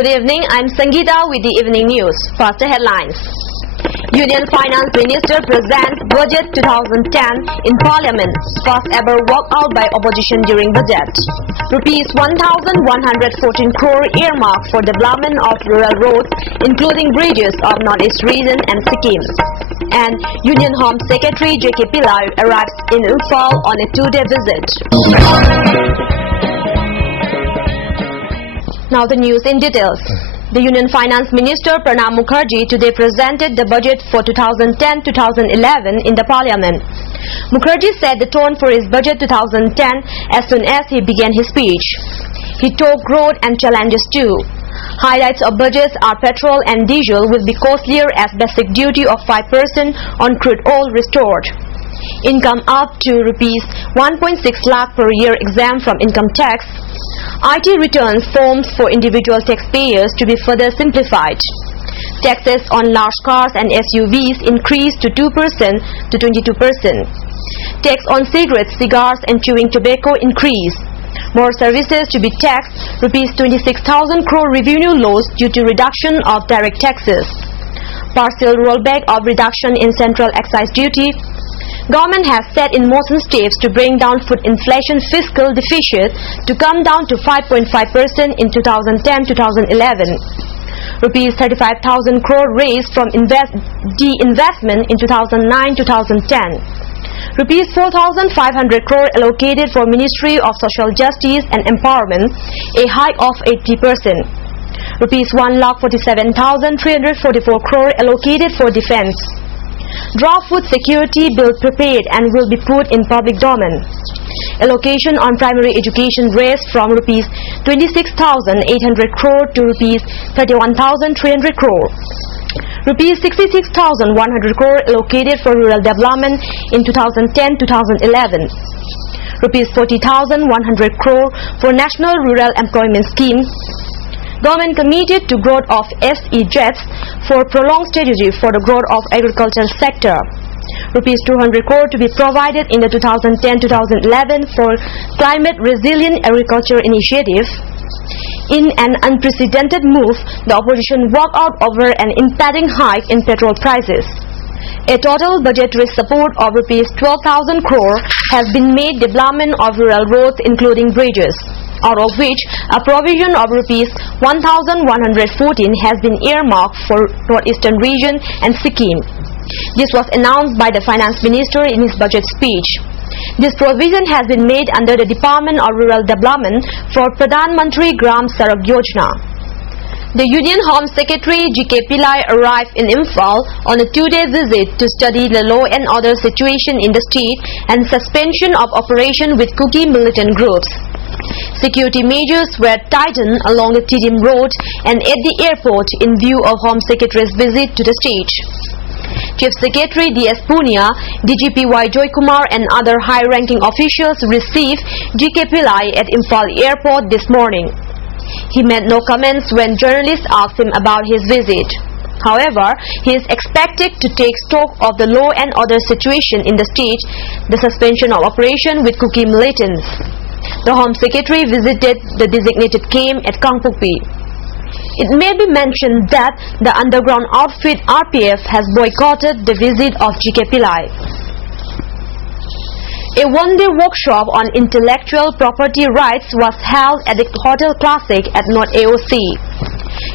Good evening, I'm Sangeeta with the evening news. First, the headlines. Union Finance Minister presents Budget 2010 in Parliament. First ever walkout by opposition during budget. Rupees 1,114 crore earmarked for development of rural roads, including bridges of Northeast region and Sikkim. And Union Home Secretary J.K. Pillai arrives in Imphal on a two-day visit. Now the news in details. The Union Finance Minister Pranab Mukherjee today presented the budget for 2010-2011 in the Parliament. Mukherjee set the tone for his budget 2010 as soon as he began his speech. He talked growth and challenges too. Highlights of budgets are petrol and diesel will be costlier as basic duty of 5% on crude oil restored. Income up to Rs 1.6 lakh per year exempt from income tax. IT returns forms for individual taxpayers to be further simplified. Taxes on large cars and SUVs increased to 2% to 22%. Tax on cigarettes, cigars and chewing tobacco increase. More services to be taxed, Rs 26,000 crore revenue loss due to reduction of direct taxes. Partial rollback of reduction in central excise duty. Government has set in motion steps to bring down food inflation fiscal deficit to come down to 5.5% in 2010-2011. Rupees 35,000 crore raised from de-investment in 2009-2010. Rupees 4,500 crore allocated for Ministry of Social Justice and Empowerment, a hike of 80%. Rupees 1,47,344 crore allocated for defense. Draft food security bill prepared and will be put in public domain. Allocation on primary education raised from Rs 26,800 crore to Rs 31,300 crore. Rs 66,100 crore allocated for rural development in 2010-2011. Rs 40,100 crore for National Rural Employment Scheme. Government committed to growth of SEZs for prolonged strategy for the growth of agricultural sector. Rupees 200 crore to be provided in the 2010-2011 for climate resilient agriculture initiative. In an unprecedented move, the opposition walked out over an impending hike in petrol prices. A total budgetary support of Rs 12,000 crore has been made development of rural roads including bridges, out of which a provision of Rs 1,114 has been earmarked for Northeastern region and Sikkim. This was announced by the Finance Minister in his budget speech. This provision has been made under the Department of Rural Development for Pradhan Mantri Gram Sadak Yojana. The Union Home Secretary J.K. Pillai arrived in Imphal on a two-day visit to study the law and order situation in the state and suspension of operation with Kuki militant groups. Security measures were tightened along the Tidim Road and at the airport in view of Home Secretary's visit to the state. Chief Secretary D.S. Punia, DGP Y. Joykumar and other high-ranking officials received J.K. Pillai at Imphal Airport this morning. He made no comments when journalists asked him about his visit. However, he is expected to take stock of the law and order situation in the state, the suspension of operation with Kuki militants. The Home Secretary visited the designated camp at Kangpokpi. It may be mentioned that the underground outfit RPF has boycotted the visit of J.K. Pillai. A one-day workshop on intellectual property rights was held at the Hotel Classic at North AOC.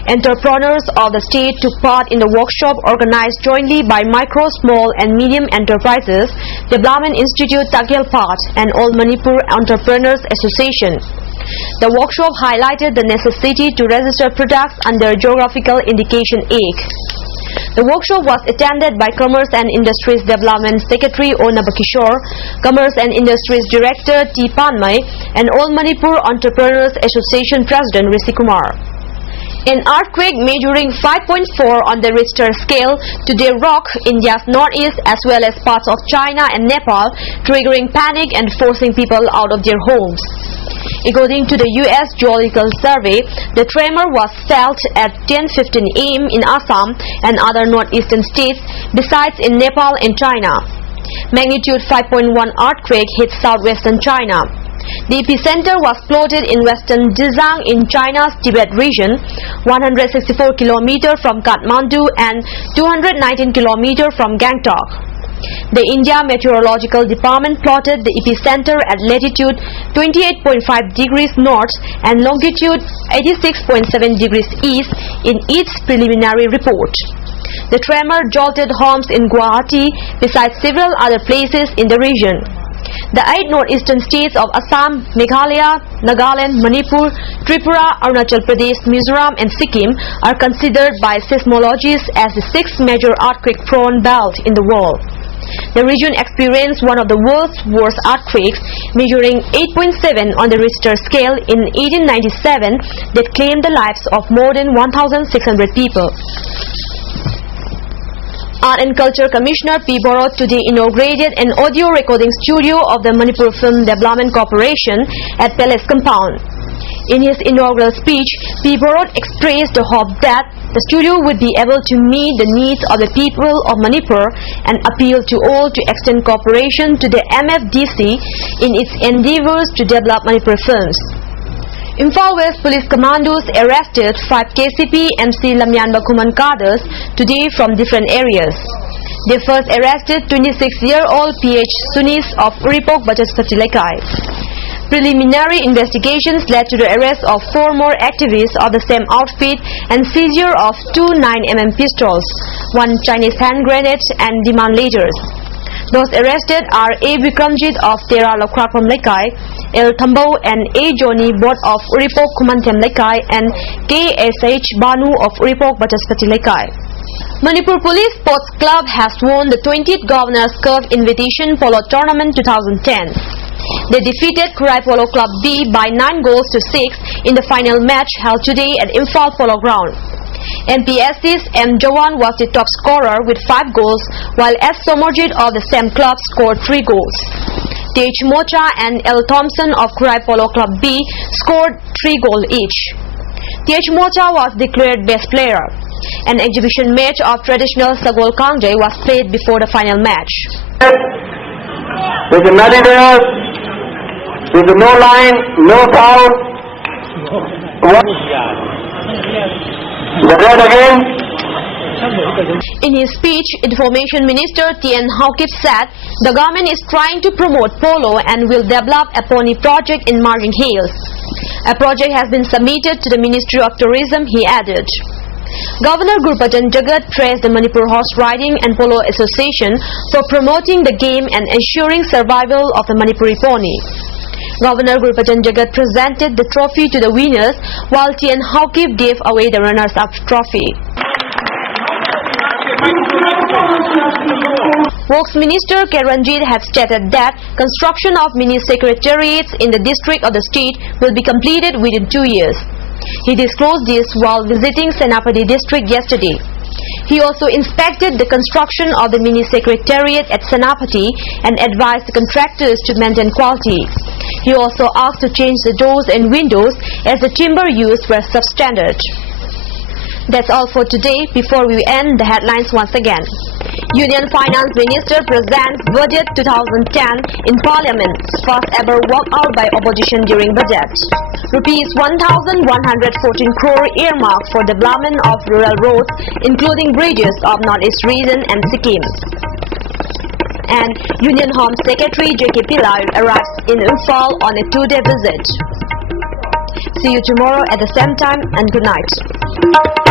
Entrepreneurs of the state took part in the workshop organized jointly by Micro, Small and Medium Enterprises, Development Institute Tagyalpat and All Manipur Entrepreneurs Association. The workshop highlighted the necessity to register products under Geographical Indication Act. The workshop was attended by Commerce and Industries Development Secretary O. Nabakishore, Commerce and Industries Director T. Panmay and All Manipur Entrepreneurs Association President Rishi Kumar. An earthquake measuring 5.4 on the Richter scale today rocked India's northeast as well as parts of China and Nepal, triggering panic and forcing people out of their homes. According to the U.S. Geological Survey, the tremor was felt at 10:15 a.m. in Assam and other northeastern states, besides in Nepal and China. Magnitude 5.1 earthquake hit southwestern China. The epicenter was plotted in western Jizang in China's Tibet region, 164 km from Kathmandu and 219 km from Gangtok. The India Meteorological Department plotted the epicenter at latitude 28.5 degrees north and longitude 86.7 degrees east in its preliminary report. The tremor jolted homes in Guwahati besides several other places in the region. The 8 northeastern states of Assam, Meghalaya, Nagaland, Manipur, Tripura, Arunachal Pradesh, Mizoram and Sikkim are considered by seismologists as the 6th major earthquake-prone belt in the world. The region experienced one of the world's worst earthquakes, measuring 8.7 on the Richter scale in 1897 that claimed the lives of more than 1,600 people. Art and Culture Commissioner P. Borot today inaugurated an audio recording studio of the Manipur Film Development Corporation at Palace Compound. In his inaugural speech, P. Borot expressed the hope that the studio would be able to meet the needs of the people of Manipur and appeal to all to extend cooperation to the MFDC in its endeavors to develop Manipur films. Imphal West Police Commandos arrested 5 KCP MC Lamyan Bakuman cadres today from different areas. They first arrested 26-year-old PH Sunis of Uripok Bachaspati Lekai. Preliminary investigations led to the arrest of 4 more activists of the same outfit and seizure of 2 9mm pistols, 1 Chinese hand grenade and demand letters. Those arrested are A. Vikramjit of Tera Lokrakram Lekai, L. Thambo and A. Joni both of Uripok Kumantem Lekai and K.S.H. Banu of Uripok Bachaspati Lekai. Manipur Police Sports Club has won the 20th Governor's Cup Invitation Polo Tournament 2010. They defeated Kurai Polo Club B by 9 goals to 6 in the final match held today at Imphal Polo Ground. MPSC's M. Jawan was the top scorer with 5 goals, while S. Somerjit of the same club scored 3 goals. Tej Mocha and L. Thompson of Kurai Polo Club B scored 3 goals each. Tej Mocha was declared best player. An exhibition match of traditional Sagol Kangje was played before the final match. With the nutty there, with the no line, no foul. The red again. In his speech, Information Minister Tien Haokip said the government is trying to promote polo and will develop a pony project in Margin Hills. A project has been submitted to the Ministry of Tourism, he added. Governor Gurbajan Jagat praised the Manipur Horse Riding and Polo Association for promoting the game and ensuring survival of the Manipuri pony. Governor Gurbajan Jagat presented the trophy to the winners, while Tien Haokip gave away the runners-up trophy. Works Minister K. Ranjit had stated that construction of mini secretariats in the district of the state will be completed within 2 years. He disclosed this while visiting Senapati district yesterday. He also inspected the construction of the mini secretariat at Senapati and advised the contractors to maintain quality. He also asked to change the doors and windows as the timber used were substandard. That's all for today. Before we end, the headlines once again. Union Finance Minister presents Budget 2010 in Parliament. First ever walkout by opposition during budget. Rupees 1,114 crore earmarked for development of rural roads, including bridges of Northeast region and Sikkim. And Union Home Secretary J.K. Pillai arrives in Imphal on a 2-day visit. See you tomorrow at the same time and good night.